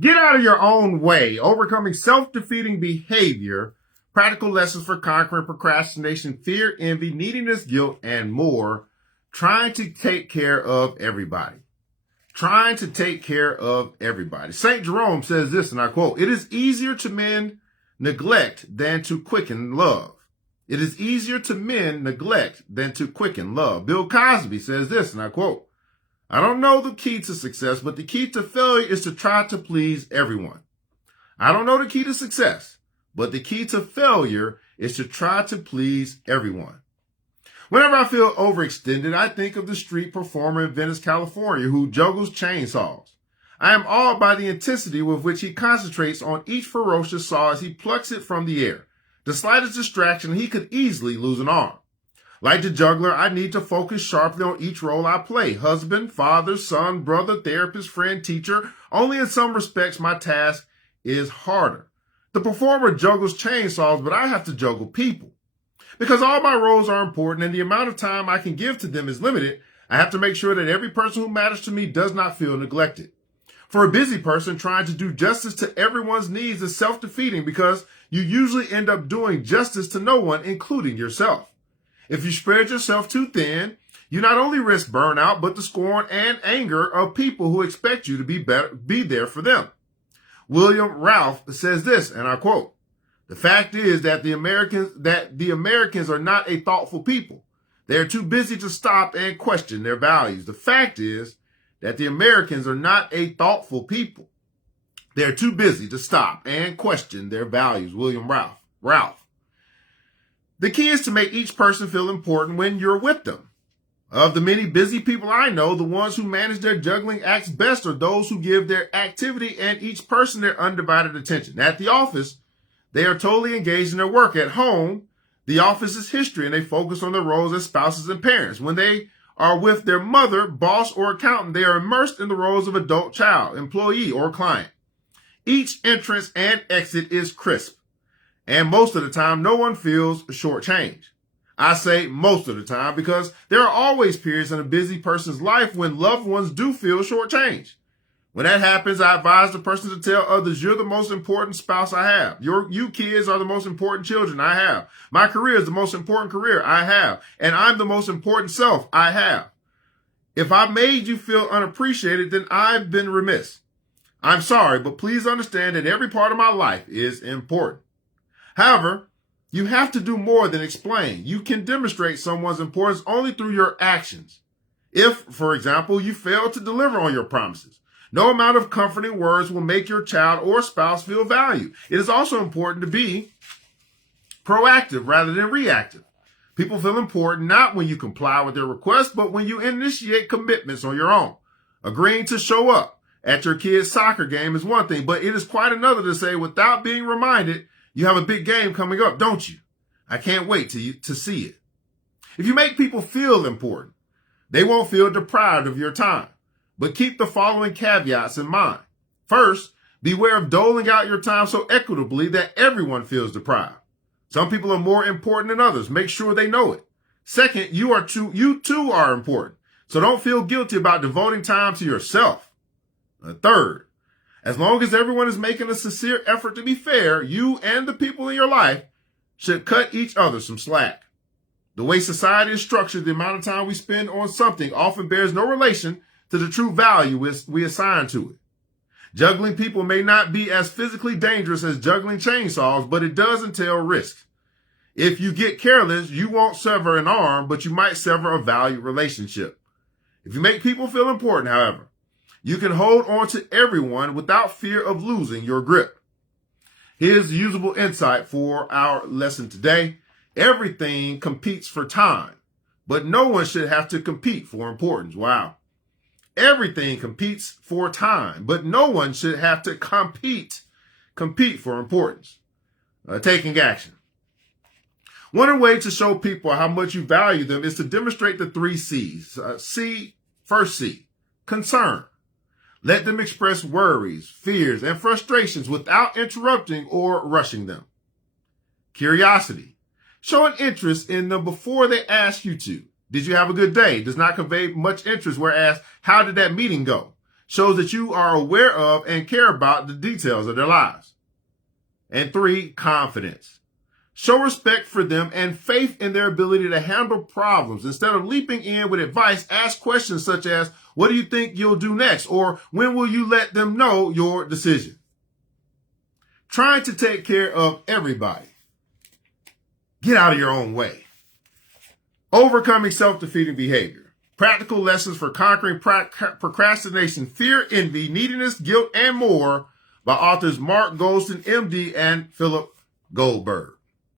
Get out of your own way. Overcoming self-defeating behavior. Practical lessons for conquering procrastination, fear, envy, neediness, guilt, and more. Trying to take care of everybody. Trying to take care of everybody. St. Jerome says this, and I quote, "It is easier to mend neglect than to quicken love." It is easier to mend neglect than to quicken love. Bill Cosby says this, and I quote, "I don't know the key to success, but the key to failure is to try to please everyone." I don't know the key to success, but the key to failure is to try to please everyone. Whenever I feel overextended, I think of the street performer in Venice, California, who juggles chainsaws. I am awed by the intensity with which he concentrates on each ferocious saw as he plucks it from the air. The slightest distraction, he could easily lose an arm. Like the juggler, I need to focus sharply on each role I play. Husband, father, son, brother, therapist, friend, teacher. Only in some respects my task is harder. The performer juggles chainsaws, but I have to juggle people. Because all my roles are important and the amount of time I can give to them is limited, I have to make sure that every person who matters to me does not feel neglected. For a busy person, trying to do justice to everyone's needs is self-defeating because you usually end up doing justice to no one, including yourself. If you spread yourself too thin, you not only risk burnout, but the scorn and anger of people who expect you to be there for them. William Ralph says this, and I quote, "The fact is that the Americans are not a thoughtful people. They are too busy to stop and question their values. The fact is that the Americans are not a thoughtful people. They're too busy to stop and question their values." William Ralph. The key is to make each person feel important when you're with them. Of the many busy people I know, the ones who manage their juggling acts best are those who give their activity and each person their undivided attention. At the office, they are totally engaged in their work. At home, the office is history and they focus on their roles as spouses and parents. When they are with their mother, boss, or accountant, they are immersed in the roles of adult, child, employee, or client. Each entrance and exit is crisp. And most of the time, no one feels shortchanged. I say most of the time because there are always periods in a busy person's life when loved ones do feel shortchanged. When that happens, I advise the person to tell others, "You're the most important spouse I have. You kids are the most important children I have. My career is the most important career I have. And I'm the most important self I have. If I made you feel unappreciated, then I've been remiss. I'm sorry, but please understand that every part of my life is important." However, you have to do more than explain. You can demonstrate someone's importance only through your actions. If, for example, you fail to deliver on your promises, no amount of comforting words will make your child or spouse feel valued. It is also important to be proactive rather than reactive. People feel important not when you comply with their requests, but when you initiate commitments on your own. Agreeing to show up at your kid's soccer game is one thing, but it is quite another to say, without being reminded, "You have a big game coming up, don't you? I can't wait to see it." If you make people feel important, they won't feel deprived of your time. But keep the following caveats in mind. First, beware of doling out your time so equitably that everyone feels deprived. Some people are more important than others. Make sure they know it. Second, you too are important. So don't feel guilty about devoting time to yourself. Third, as long as everyone is making a sincere effort to be fair, you and the people in your life should cut each other some slack. The way society is structured, the amount of time we spend on something often bears no relation to the true value we assign to it. Juggling people may not be as physically dangerous as juggling chainsaws, but it does entail risk. If you get careless, you won't sever an arm, but you might sever a valued relationship. If you make people feel important, however, you can hold on to everyone without fear of losing your grip. Here's usable insight for our lesson today. Everything competes for time, but no one should have to compete for importance. Wow. Everything competes for time, but no one should have to compete for importance. Taking action. One way to show people how much you value them is to demonstrate the 3 C's. First C, concern. Let them express worries, fears, and frustrations without interrupting or rushing them. Curiosity. Show an interest in them before they ask you to. Did you have a good day? Does not convey much interest, whereas how did that meeting go? shows that you are aware of and care about the details of their lives. And 3, confidence. Show respect for them and faith in their ability to handle problems. Instead of leaping in with advice, ask questions such as, what do you think you'll do next? Or when will you let them know your decision? Trying to take care of everybody. Get out of your own way. Overcoming self-defeating behavior. Practical lessons for conquering procrastination, fear, envy, neediness, guilt, and more by authors Mark Goulston, MD, and Philip Goldberg.